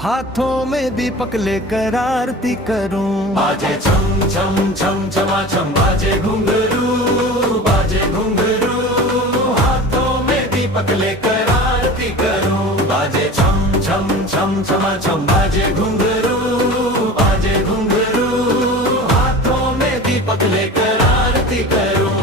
हाथों में दीपक लेकर आरती करूं। बाजे छम छम छम छमा छम बाजे घुंघरू, बाजे घुंघरू, हाथों में दीपक लेकर आरती करूं। बाजे छम छम छम छमा छम बाजे घुंघरू, बाजे घुंघरू, हाथों में दीपक लेकर आरती करूं।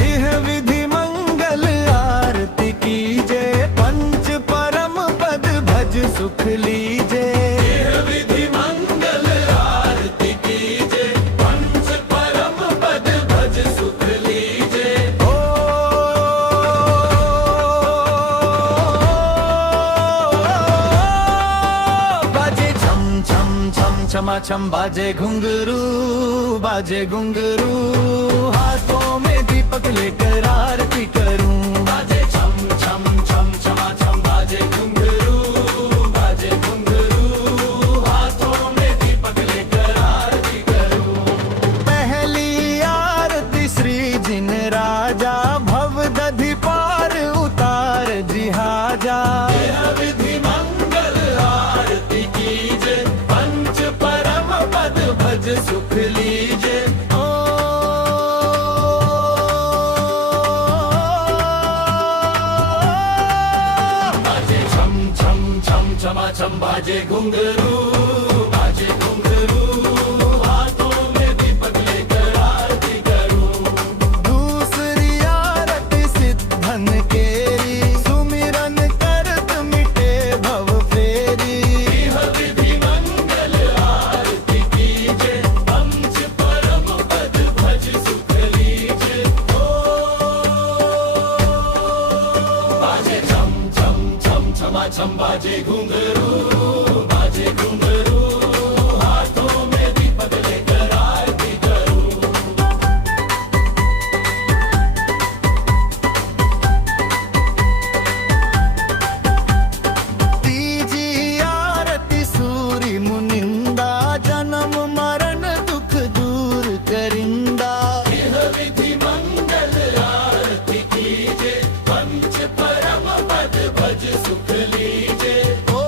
यह विधि मंगल आरती कीजे, पंच परम पद भज सुख लीजे। यह विधि मंगल आरती कीजे, पंच परम पद भज सुख लीजे। ओ बाजे छम छम छम छमा छम बाजे घुंघरू, बाजे घुंघरू, हाथों में दीपक लेकर आरती करूं। बाजे छम छम छम छमा छम बाजे घुंघरू, बाजे घुंघरू, हाथों में दीपक लेकर आरती करूं। पहली आरती श्री जिन राजा, भव दधि पार उतार जिहाजा। यह विधि मंगल आरती कीजे, पंच परम पद भज सुख लीजे। ओ बाजे छम छम छम छमा छम बाजे घुंघरू, बाजे घुंघरू, हाथों में दीपक लेकर आरती करूं। दूसरी आरती सिद्धन केरी, सुमिरन करत मिटे भव फेरी। यह विधि मंगल आरती कीजे, पंच परम पद भज सुख लीजे। ओ बाजे छम छम छम छमा छम बाजे घुंघरू, बाजे घुंघरू, हाथों में दीपक लेकर आरती करूं। तीजी आरती सूरी मुनिंदा, जन्म मरण दुख दूर करिंदा। यह विधि मंगल आरती कीजे, पंच परम पद भज सुख लीजे। ओ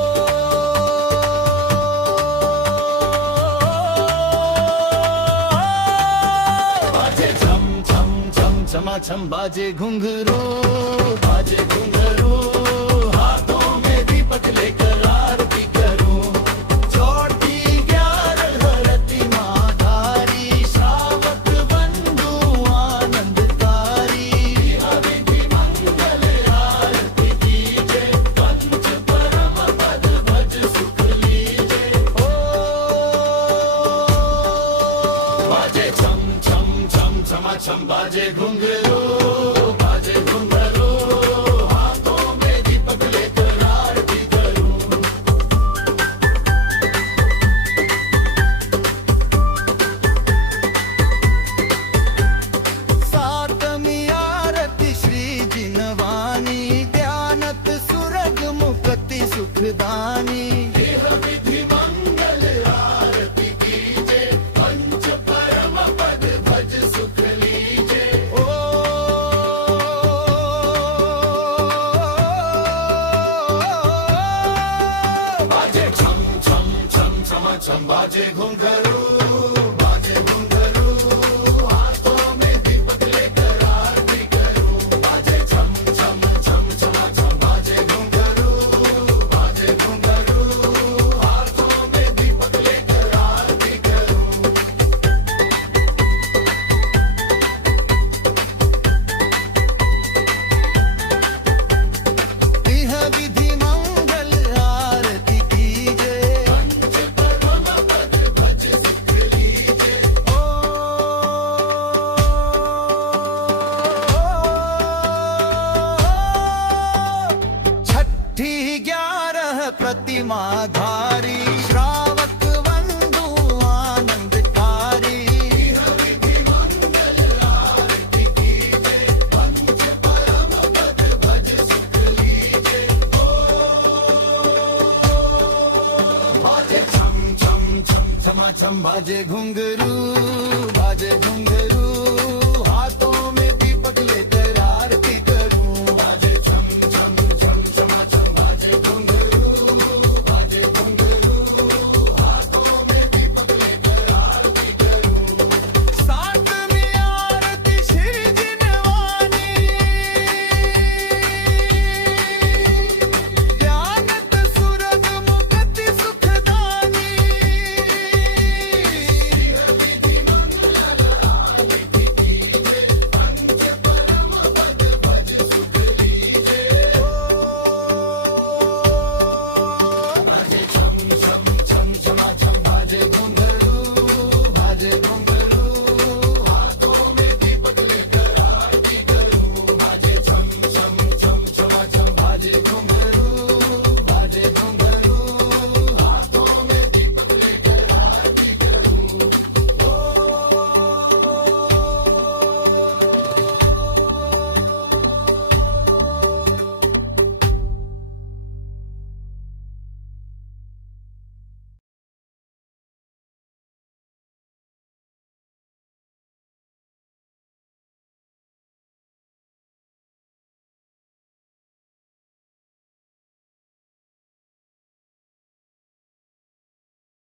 बाजे छम छम छम छमा छम बाजे घुंघरू, बाजे घुंघरू, हाथों में दीपक लेकर आरती करूं। चौटी 11 हरती माधारी, श्रावक बंधु आनंदकारी। यह विधि मंगल आरती कीजे, पंच परम पद भज सुख लीजे। ओ बाजे छम छम छम छमा छम बाजे घुंघरू, बाजे घुंघरू, हाथों में दीपक लेकर आरती करूं। सातमी आरती श्री जिनवानी, ध्यानत सुरग मुक्ति सुखदानी। यह विधि मंगल आरती कीजे, पंच परम पद भज सुख लीजे। ओ बाजे छम छम छम छमा छम बाजे घुंघरू, बाजे घुंघरू, हाथों में दीपक लेकर आरती करूं। बाजे छम छम छम छमा छम बाजे घुंघरू, बाजे घुंघरू, हाथों में दीपक लेकर आरती करूं। यह विधि मंगल आरती कीजे, पंच परम पद भज सुख लीजे। ओ छठी 11 प्रतिमा धारी, श्रावक बंधु आनंदकारी। यह विधि मंगल आरती कीजे, पंच परम पद भज सुख लीजे। ओ बाजे छम छम छम छमा छम बाजे घुंघरू, बाजे घुंघरू, हाथों में दीपक लेकर